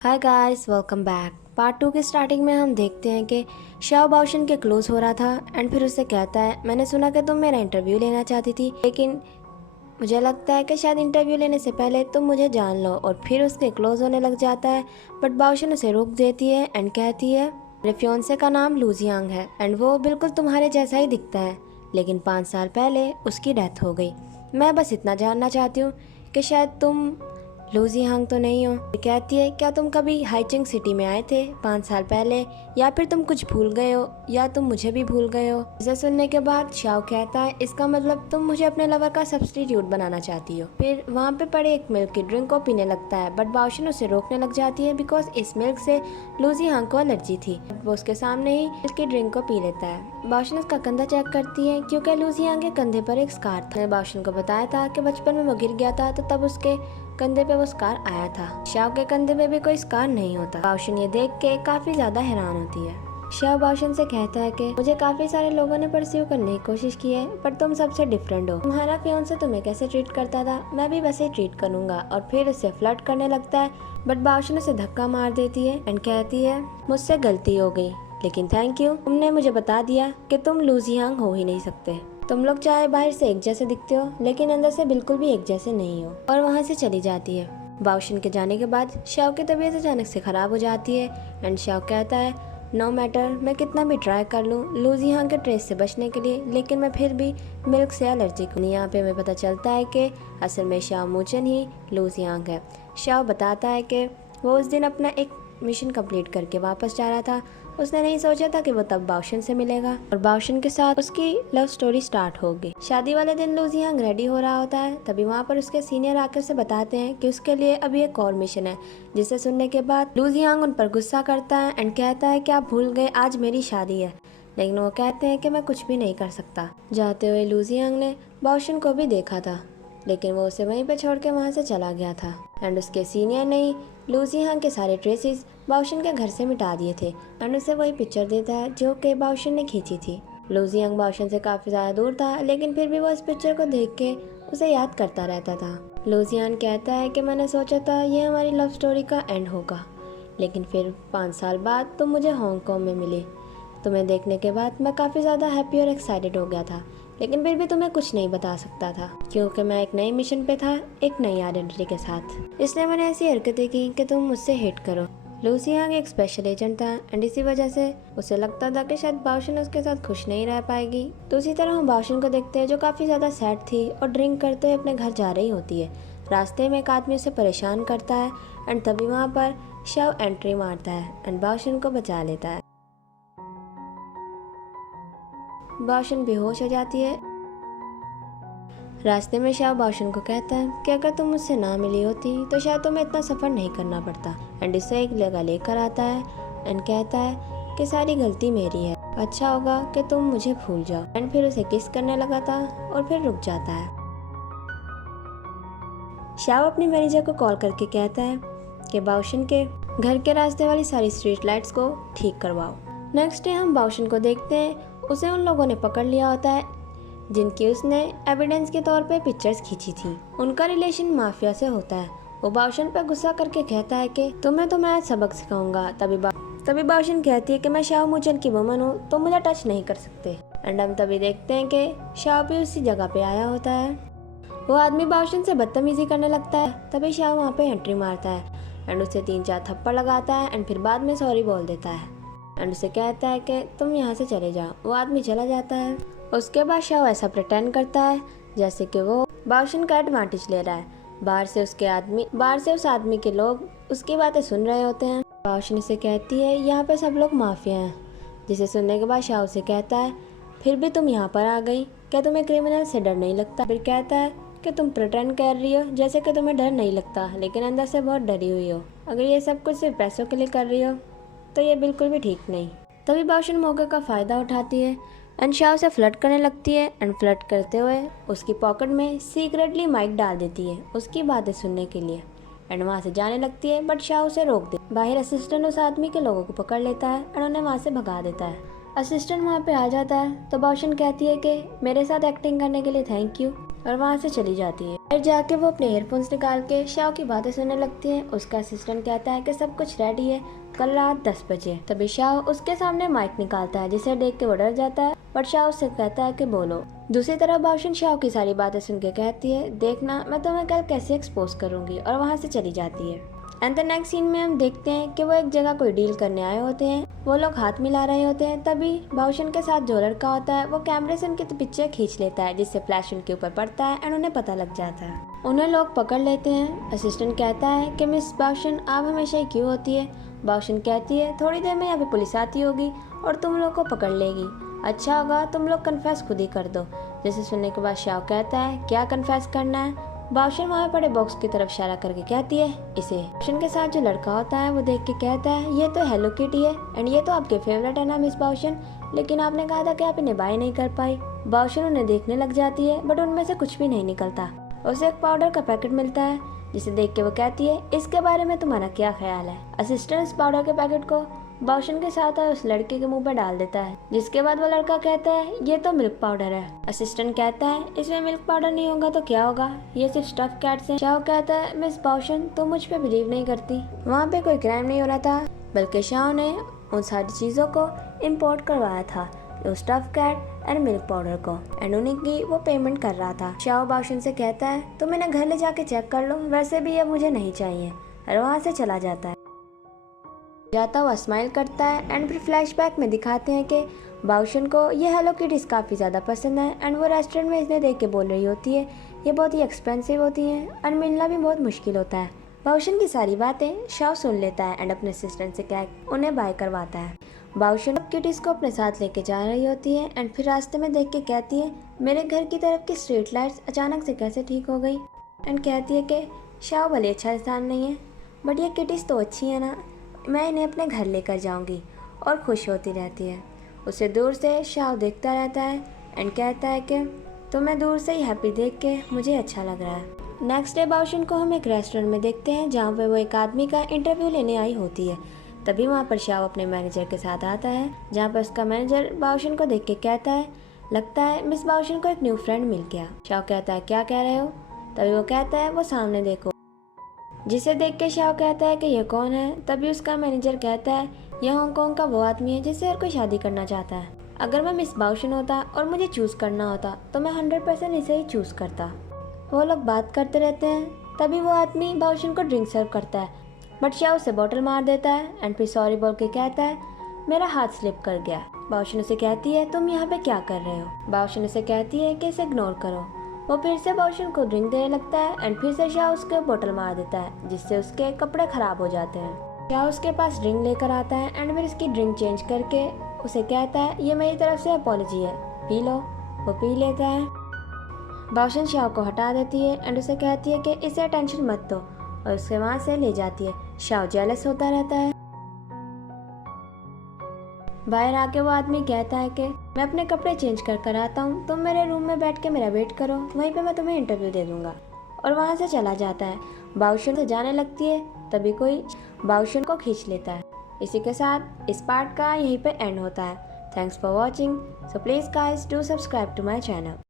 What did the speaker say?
Hi guys, welcome back. Part 2 की starting में हम देखते हैं कि शाओ बाओशन के क्लोज हो रहा था एंड फिर उससे कहता है, मैंने सुना कि तुम मेरा इंटरव्यू लेना चाहती थी, लेकिन मुझे लगता है कि शायद इंटरव्यू लेने से पहले तुम मुझे जान लो। और फिर उसके क्लोज होने लग जाता है, बट बाओशन उसे रोक देती है एंड कहती है, मेरे फियोंसे का नाम लूजियांग है एंड वो बिल्कुल तुम्हारे जैसा ही दिखता है, लेकिन 5 साल पहले उसकी डेथ हो गई। मैं बस इतना जानना चाहती हूँ कि शायद तुम लूजी हांग तो नहीं हो। कहती है, क्या तुम कभी हाइचिंग सिटी में आए थे 5 साल पहले, या फिर तुम कुछ भूल गए हो, या तुम मुझे भी भूल गए हो। इसे सुनने के बाद शाओ कहता है, इसका मतलब तुम मुझे अपने लवर का सब्स्टिट्यूट बनाना चाहती हो। फिर वहाँ पे पड़े एक मिल्क की ड्रिंक को पीने लगता है, बट बाओशन उसे रोकने लग जाती है बिकॉज इस मिल्क से लूजी हांग को एलर्जी थी। वो उसके सामने ही मिल्क की ड्रिंक को पी लेता है। बाओशन उसका कंधा चेक करती है क्योंकि लूजी हांग के कंधे पर एक स्कार था। बाओशन को बताया था कि बचपन में वो गिर गया था, तो तब उसके कंधे पे वो स्कार आया था। शाओ के कंधे पे भी कोई स्कार नहीं होता। बाओशन ये देख के काफी ज्यादा हैरान होती है। शाओ बाओशन से कहता है कि मुझे काफी सारे लोगों ने परस्यू करने की कोशिश की है, पर तुम सबसे डिफरेंट हो। तुम्हारा फियोंसे तुम्हें कैसे ट्रीट करता था, मैं भी वैसे ही ट्रीट करूंगा। और फिर उससे फ्लर्ट करने लगता है, बट बाओशन उसे धक्का मार देती है एंड कहती है, मुझसे गलती हो गई, लेकिन थैंक यू, तुमने मुझे बता दिया कि तुम लूजियांग हो ही नहीं सकते। तुम लोग चाहे बाहर से एक जैसे दिखते हो, लेकिन अंदर से बिल्कुल भी एक जैसे नहीं हो। और वहाँ से चली जाती है। बाओशन के जाने के बाद शाओ की तबीयत अचानक से खराब हो जाती है एंड शाओ कहता है, नो मैटर, मैं कितना भी ट्राई कर लूँ लूजी हांग के ट्रेस से बचने के लिए, लेकिन मैं फिर भी मिल्क से एलर्जिक हूँ। यहाँ पे हमें पता चलता है कि असल में शाओ मूचन ही लूजी हांग है। शाओ बताता है कि वो उस दिन अपना एक मिशन कंप्लीट करके वापस जा रहा था। उसने नहीं सोचा था कि वो तब बाओशन से मिलेगा और बाओशन के साथ उसकी लव स्टोरी स्टार्ट होगी। शादी वाले दिन लूजियांग रेडी हो रहा होता है, तभी वहाँ पर उसके सीनियर आकर से बताते हैं कि उसके लिए अभी एक और मिशन है। जिसे सुनने के बाद लूजियांग उन पर गुस्सा करता है एंड कहता है कि आप भूल गए आज मेरी शादी है। लेकिन वो कहते हैं कि मैं कुछ भी नहीं कर सकता। जाते हुए लूजियांग ने बाओशन को भी देखा था, लेकिन वो उसे वहीं पे छोड़ के वहाँ से चला गया था एंड उसके सीनियर ने ही लूजियांग के सारे ट्रेसेस बाओशन के घर से मिटा दिए थे एंड उसे वही पिक्चर देता है जो कि बाओशन ने खींची थी। लूजियांग बाओशन से काफी ज्यादा दूर था, लेकिन फिर भी वो इस पिक्चर को देख के उसे याद करता रहता था। लूजियांग कहता है कि मैंने सोचा था ये हमारी लव स्टोरी का एंड होगा, लेकिन फिर 5 साल बाद तुम मुझे हांगकांग में मिली। तुम्हें देखने के बाद मैं काफी ज्यादा हैप्पी और एक्साइटेड हो गया था, लेकिन फिर भी तुम्हें कुछ नहीं बता सकता था क्योंकि मैं एक नए मिशन पे था, एक नई आइडेंटिटी के साथ। इसलिए मैंने ऐसी हरकतें की कि तुम मुझसे हेट करो। लूजियांग एक स्पेशल एजेंट था एंड इसी वजह से उसे लगता था कि शायद बाओशन उसके साथ खुश नहीं रह पाएगी। तो उसी तरह हम बाओशन को देखते हैं जो काफी ज्यादा सैड थी और ड्रिंक करते हुए अपने घर जा रही होती है। रास्ते में एक आदमी उसे परेशान करता है एंड तभी वहाँ पर शाओ एंट्री मारता है एंड बाओशन को बचा लेता है। बाओशन बेहोश हो जाती है। रास्ते में शाओ बाओशन को कहता है कि अगर तुम मुझसे ना मिली होती तो शायद तुम्हें इतना सफ़र नहीं करना पड़ता एंड इसे एक जगह लेकर आता है एंड कहता है कि सारी गलती मेरी है, अच्छा होगा कि तुम मुझे भूल जाओ। एंड फिर उसे किस करने लगा था और फिर रुक जाता है। शाओ अपनी मैनेजर को कॉल करके कहता है कि बाओशन के घर के रास्ते वाली सारी स्ट्रीट लाइट्स को ठीक करवाओ। नेक्स्ट डे हम बाओशन को देखते हैं, उसे उन लोगों ने पकड़ लिया होता है जिनकी उसने एविडेंस के तौर पे पिक्चर्स खींची थी। उनका रिलेशन माफिया से होता है। वो बाओशन पे गुस्सा करके कहता है कि तुम्हें तो मैं आज सबक सिखाऊंगा। तभी बाओशन कहती है कि मैं शाओ मूचन की वुमन हूँ, तो मुझे टच नहीं कर सकते। एंड हम तभी देखते हैं कि शाओ भी उसी जगह पे आया होता है। वो आदमी बाओशन से बदतमीजी करने लगता है, तभी शाओ वहाँ पे एंट्री मारता है एंड उसे 3-4 थप्पड़ लगाता है एंड फिर बाद में सॉरी बोल देता है एंड उसे कहता है कि तुम यहाँ से चले जाओ। वो आदमी चला जाता है। उसके बाद शाओ ऐसा प्रिटेंड करता है जैसे कि वो बाओशन का एडवांटेज ले रहा है। बाहर से उस आदमी के लोग उसकी बातें सुन रहे होते हैं। बाओशन से कहती है, यहाँ पे सब लोग माफिया हैं। जिसे सुनने के बाद शाओ से कहता है, फिर भी तुम यहाँ पर आ गई, क्या तुम्हें क्रिमिनल से डर नहीं लगता? फिर कहता है कि तुम प्रिटेंड कर रही हो जैसे कि तुम्हें डर नहीं लगता, लेकिन अंदर से बहुत डरी हुई हो। अगर ये सब कुछ सिर्फ पैसों के लिए कर रही हो तो ये बिल्कुल भी ठीक नहीं। तभी बाओशन मौके का फायदा उठाती है एंड शाओ से फ्लर्ट करने लगती है एंड फ्लर्ट करते हुए उसकी पॉकेट में सीक्रेटली माइक डाल देती है उसकी बातें सुनने के लिए एंड वहाँ से जाने लगती है, बट शाओ उसे रोक दे। बाहर असिस्टेंट उस आदमी के लोगों को पकड़ लेता है और उन्हें वहाँ से भगा देता है। असिस्टेंट वहाँ पे आ जाता है तो बाओशन कहती है कि मेरे साथ एक्टिंग करने के लिए थैंक यू, और वहाँ से चली जाती है। फिर जाके वो अपने ईयरफोन्स निकाल के शाओ की बातें सुनने लगती है। उसका असिस्टेंट कहता है कि सब कुछ रेडी है, कल रात 10 बजे। तभी शाओ उसके सामने माइक निकालता है, जिसे देख के वो डर जाता है, बट शाओ उससे कहता है कि बोलो। दूसरी तरफ बाओशन शाओ की सारी बातें सुन के कहती है, देखना मैं तुम्हें कल कैसे एक्सपोज करूंगी, और वहाँ से चली जाती है। एंड द नेक्स्ट सीन में हम देखते हैं कि वो एक जगह कोई डील करने आए होते हैं। वो लोग हाथ मिला रहे होते हैं, तभी बाओशन के साथ जो लड़का होता है वो कैमरे से उनकी पिक्चर खींच लेता है, जिससे फ्लैश उनके ऊपर पड़ता है एंड उन्हें पता लग जाता है। उन्हें लोग पकड़ लेते हैं। असिस्टेंट कहता है कि मिस बाओशन आप हमेशा ही क्यों होती है। बाओशन कहती है, थोड़ी देर में यहाँ पे पुलिस आती होगी और तुम लोग को पकड़ लेगी, अच्छा होगा तुम लोग कन्फेस खुद ही कर दो। जिसे सुनने के बाद शाओ कहता है, क्या कन्फेस करना है। बाओशन वहाँ पड़े बॉक्स की तरफ इशारा करके कहती है, इसे। बाओशन के साथ जो लड़का होता है वो देख के कहता है, ये तो हेलो किटी है एंड ये तो आपके फेवरेट है ना मिस बाओशन, लेकिन आपने कहा था कि आप इन्हें बाय नहीं कर पाई। बाओशन उन्हें देखने लग जाती है, बट उनमें से कुछ भी नहीं निकलता। उसे एक पाउडर का पैकेट मिलता है, जिसे देख के वो कहती है, इसके बारे में तुम्हारा क्या ख्याल है। असिस्टेंट इस पाउडर के पैकेट को बाओशन के साथ आए उस लड़के के मुंह पर डाल देता है, जिसके बाद वो लड़का कहता है, ये तो मिल्क पाउडर है। असिस्टेंट कहता है, इसमें मिल्क पाउडर नहीं होगा तो क्या होगा, ये सिर्फ स्टफ कैट्स हैं। शाओ कहता है, मिस बाओशन तुम मुझ पे बिलीव नहीं करती, वहाँ पे कोई क्राइम नहीं हो रहा था, बल्कि शाओ ने उन सारी चीज़ों को इम्पोर्ट करवाया था, वो stuff cat and milk powder को, एंड उन्हीं की वो पेमेंट कर रहा था। शाओ बाओशन से कहता है, तुम इन्हें घर ले जाके चेक कर लो, वैसे भी अब मुझे नहीं चाहिए, और वहाँ से चला जाता हुआ स्माइल करता है। एंड फिर फ्लैशबैक में दिखाते हैं कि बाओशन को ये हेलो किटीज काफ़ी ज़्यादा पसंद है, एंड वो रेस्टोरेंट में इन्हें देख के बोल रही होती है, ये बहुत ही एक्सपेंसिव होती हैं और मिलना भी बहुत मुश्किल होता है। बाओशन की सारी बातें शाओ सुन लेता है एंड अपने असिस्टेंट से कह उन्हें बाय करवाता है। बाओशन किटीज को अपने साथ लेके जा रही होती है एंड फिर रास्ते में देख के कहती है, मेरे घर की तरफ की स्ट्रीट लाइट्स अचानक से कैसे ठीक हो गई। एंड कहती है कि शाओ भले अच्छा इंसान नहीं है, बट ये किटीज तो अच्छी है ना, मैं इन्हें अपने घर लेकर जाऊंगी, और खुश होती रहती है। उसे दूर से शाओ देखता रहता है एंड कहता है कि तुम्हें दूर से ही हैप्पी देख के मुझे अच्छा लग रहा है। नेक्स्ट डे बाओशन को हम एक रेस्टोरेंट में देखते हैं, जहाँ पे वो एक आदमी का इंटरव्यू लेने आई होती है। तभी वहाँ पर शाओ अपने मैनेजर के साथ आता है, जहाँ पर उसका मैनेजर बाओशन को देख के कहता है, लगता है मिस बाओशन को एक न्यू फ्रेंड मिल गया। शाओ कहता है, क्या कह रहे हो। तभी वो कहता है, वो सामने देखो। जिसे देख के शाओ कहता है कि ये कौन है। तभी उसका मैनेजर कहता है, यह हांगकांग का वो आदमी है जिससे हर कोई शादी करना चाहता है। अगर मैं मिस बाओशन होता और मुझे चूज़ करना होता तो मैं 100% इसे ही चूज़ करता। वो लोग बात करते रहते हैं। तभी वो आदमी बाओशन को ड्रिंक सर्व करता है, बट शाओ उसे बॉटल मार देता है एंड फिर सॉरी बोल के कहता है, मेरा हाथ स्लिप कर गया। बाओशन उसे कहती है, तुम यहाँ पे क्या कर रहे हो। बाओशन उसे कहती है कि इसे इग्नोर करो। वो फिर से बाओशन को ड्रिंक देने लगता है एंड फिर से शाओ उसके बोतल मार देता है, जिससे उसके कपड़े खराब हो जाते हैं। शाओ उसके पास ड्रिंक लेकर आता है एंड फिर इसकी ड्रिंक चेंज करके उसे कहता है, ये मेरी तरफ से अपॉलॉजी है, पी लो। वो पी लेता है। बाओशन शाओ को हटा देती है एंड उसे कहती है कि इसे टेंशन मत दो, और उसे वहाँ से ले जाती है। शाओ जेलस होता रहता है। बाहर आके वो आदमी कहता है कि मैं अपने कपड़े चेंज कर आता हूँ, तुम मेरे रूम में बैठ के मेरा वेट करो, वहीं पे मैं तुम्हें इंटरव्यू दे दूंगा, और वहाँ से चला जाता है। बाओशन से जाने लगती है, तभी कोई बाओशन को खींच लेता है। इसी के साथ इस पार्ट का यहीं पे एंड होता है। Thanks for watching, so please guys do subscribe to my channel.